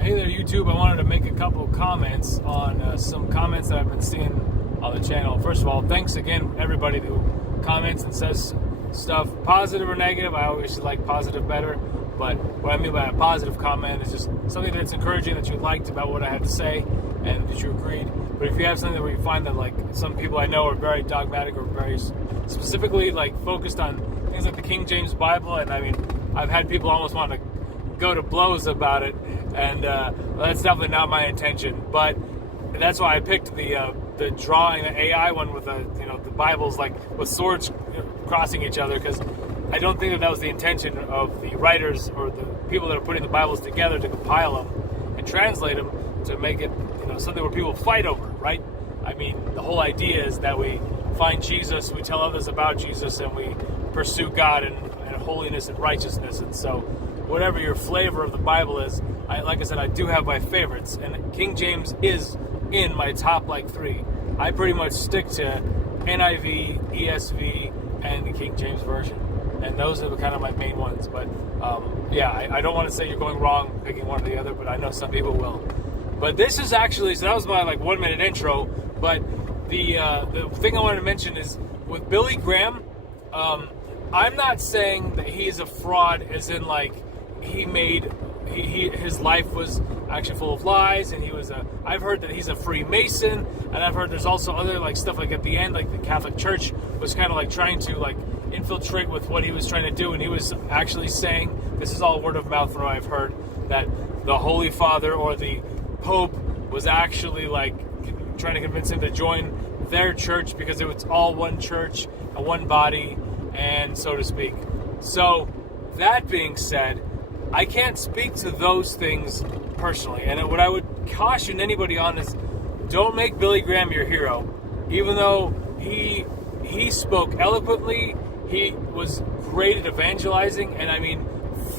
Hey there, YouTube. I wanted to make a couple comments on some comments that I've been seeing on the channel. First of all, thanks again, everybody who comments and says stuff, positive or negative. I always like positive better. But what I mean by a positive comment is just something that's encouraging, that you liked about what I had to say and that you agreed. But if you have something where you find that, like, some people I know are very dogmatic or very specifically, like, focused on things like the King James Bible, and I mean, I've had people almost want to go to blows about it, and that's definitely not my intention. But that's why I picked the drawing, the AI one with the Bibles, like with swords crossing each other, because I don't think that was the intention of the writers or the people that are putting the Bibles together to compile them and translate them to make it something where people fight over, right? I mean, the whole idea is that we find Jesus, we tell others about Jesus, and we pursue God and holiness and righteousness. And so whatever your flavor of the Bible is, like I said, I do have my favorites, and King James is in my top like 3. I pretty much stick to NIV, ESV, and the King James Version, and those are kind of my main ones. But I don't want to say you're going wrong picking one or the other, but I know some people will. But this is actually, so that was my 1 minute intro. But the thing I wanted to mention is with Billy Graham. I'm not saying that he is a fraud, as in like his life was actually full of lies, and I've heard that he's a Freemason, and I've heard there's also other like stuff like at the end, like the Catholic Church was kind of like trying to like infiltrate with what he was trying to do, and he was actually saying, this is all word of mouth from what I've heard, that the Holy Father or the Pope was actually like trying to convince him to join their church because it was all one church, a one body, and so to speak. So that being said, I can't speak to those things personally, and what I would caution anybody on is, don't make Billy Graham your hero. Even though he spoke eloquently, he was great at evangelizing, and I mean,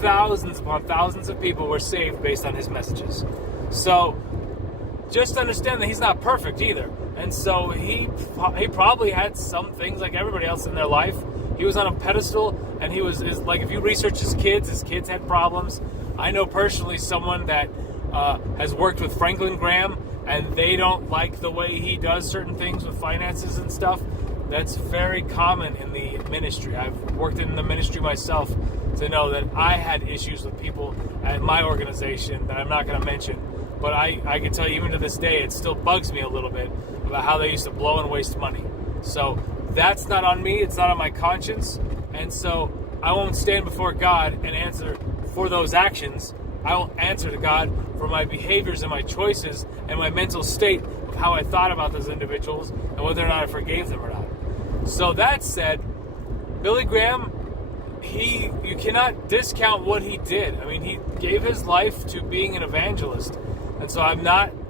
thousands upon thousands of people were saved based on his messages. So just understand that he's not perfect either, and so he probably had some things like everybody else in their life. He was on a pedestal, and he was like, if you research his kids had problems. I know personally someone that has worked with Franklin Graham, and they don't like the way he does certain things with finances and stuff. That's very common in the ministry. I've worked in the ministry myself to know that I had issues with people at my organization that I'm not going to mention. But I can tell you, even to this day, it still bugs me a little bit about how they used to blow and waste money. So that's not on me. It's not on my conscience. And so I won't stand before God and answer for those actions. I will answer to God for my behaviors and my choices and my mental state of how I thought about those individuals and whether or not I forgave them or not. So that said, Billy Graham, you cannot discount what he did. I mean, he gave his life to being an evangelist. And so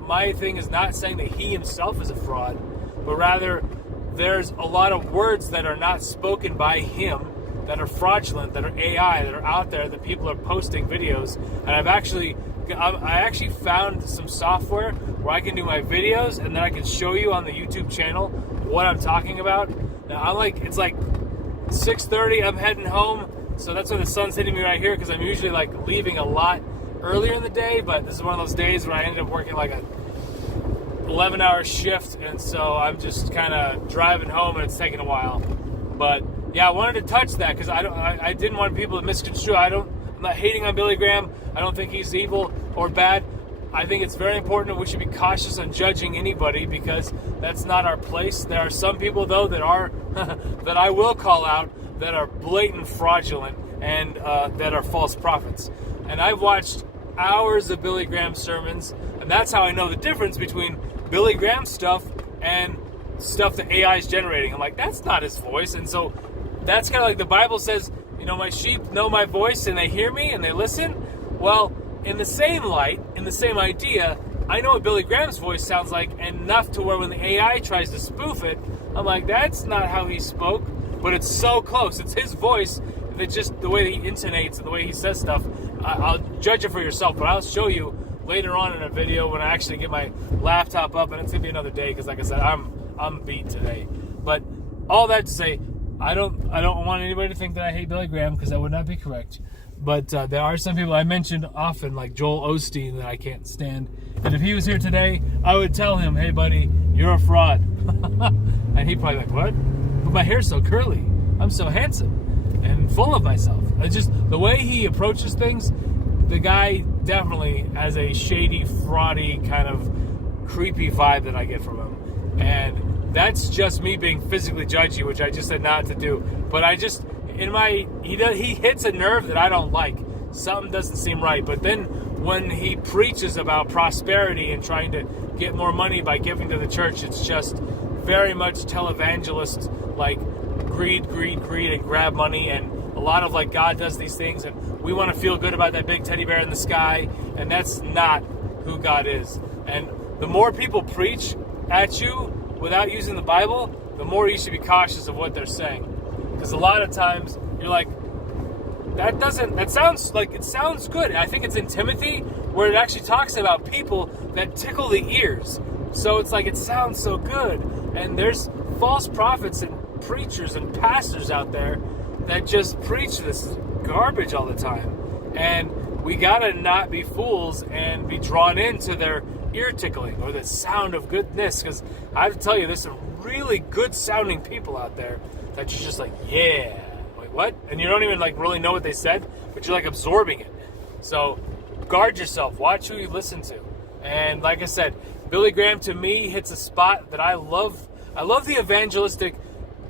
my thing is not saying that he himself is a fraud, but rather there's a lot of words that are not spoken by him that are fraudulent, that are AI, that are out there, that people are posting videos. And I actually found some software where I can do my videos, and then I can show you on the YouTube channel what I'm talking about. Now it's like 6:30, I'm heading home, so that's why the sun's hitting me right here, because I'm usually like leaving a lot earlier in the day, but this is one of those days where I ended up working like a 11-hour shift, and so I'm just kind of driving home, and it's taking a while. But yeah, I wanted to touch that because I didn't want people to misconstrue. I'm not hating on Billy Graham. I don't think he's evil or bad. I think it's very important that we should be cautious on judging anybody, because that's not our place. There are some people, though, that are that I will call out, that are blatant fraudulent and that are false prophets. And I've watched hours of Billy Graham sermons, and that's how I know the difference between Billy Graham stuff and stuff that AI is generating. I'm like, that's not his voice. And so that's kind of like the Bible says, my sheep know my voice and they hear me and they listen. Well, in the same light, in the same idea, I know what Billy Graham's voice sounds like enough to where when the AI tries to spoof it, I'm like, that's not how he spoke, but it's so close. It's his voice. It's just the way that he intonates and the way he says stuff. I'll judge it for yourself, but I'll show you later on in a video when I actually get my laptop up, and it's gonna be another day because, like I said, I'm beat today. But all that to say, I don't want anybody to think that I hate Billy Graham, because that would not be correct. But there are some people I mentioned often, like Joel Osteen, that I can't stand. And if he was here today, I would tell him, hey, buddy, you're a fraud. And he'd probably be like, what? But my hair's so curly. I'm so handsome and full of myself. It's just the way he approaches things, the guy definitely has a shady, fraudy, kind of creepy vibe that I get from him. And that's just me being physically judgy, which I just said not to do. But I just... he hits a nerve that I don't like. Something doesn't seem right. But then when he preaches about prosperity and trying to get more money by giving to the church, it's just very much televangelist, like greed, and grab money. And a lot of like God does these things and we want to feel good about that big teddy bear in the sky. And that's not who God is. And the more people preach at you without using the Bible, the more you should be cautious of what they're saying. Because a lot of times you're like, it sounds good. I think it's in Timothy where it actually talks about people that tickle the ears. So it's like, it sounds so good. And there's false prophets and preachers and pastors out there that just preach this garbage all the time. And we gotta not be fools and be drawn into their ear tickling or the sound of goodness. Because I have to tell you, there's some really good sounding people out there that you're just like, yeah, wait, what? And you don't even like really know what they said, but you're like absorbing it. So guard yourself. Watch who you listen to. And like I said, Billy Graham to me hits a spot that I love. I love the evangelistic,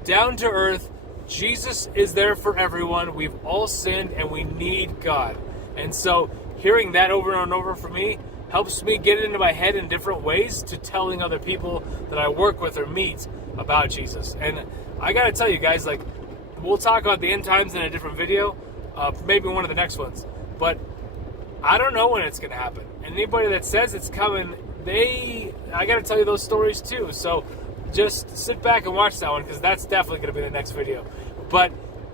down to earth. Jesus is there for everyone. We've all sinned and we need God. And so hearing that over and over for me helps me get it into my head in different ways to telling other people that I work with or meet about Jesus. And I gotta tell you guys, like, we'll talk about the end times in a different video, maybe one of the next ones, but I don't know when it's gonna happen. And anybody that says it's coming, I gotta tell you those stories too. So just sit back and watch that one, because that's definitely gonna be the next video. But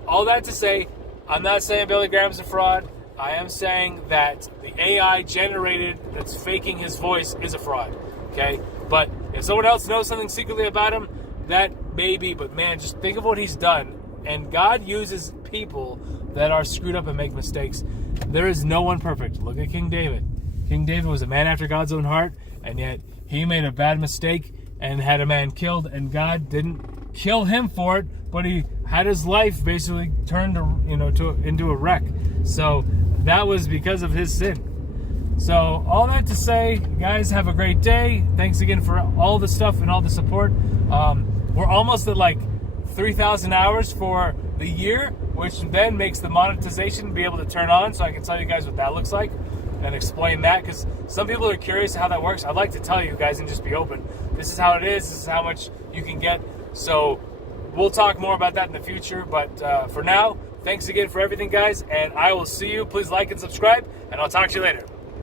all that to say, I'm not saying Billy Graham's a fraud. I am saying that the AI generated that's faking his voice is a fraud, okay? But if someone else knows something secretly about him, that may be, but man, just think of what he's done. And God uses people that are screwed up and make mistakes. There is no one perfect. Look at King David. King David was a man after God's own heart, and yet he made a bad mistake and had a man killed, and God didn't kill him for it, but he had his life basically turned into a wreck. So that was because of his sin. So all that to say, guys, have a great day. Thanks again for all the stuff and all the support. We're almost at like 3,000 hours for the year, which then makes the monetization be able to turn on, so I can tell you guys what that looks like and explain that, because some people are curious how that works. I'd like to tell you guys and just be open. This is how it is. This is how much you can get. So we'll talk more about that in the future, but for now, thanks again for everything, guys, and I will see you. Please like and subscribe, and I'll talk to you later.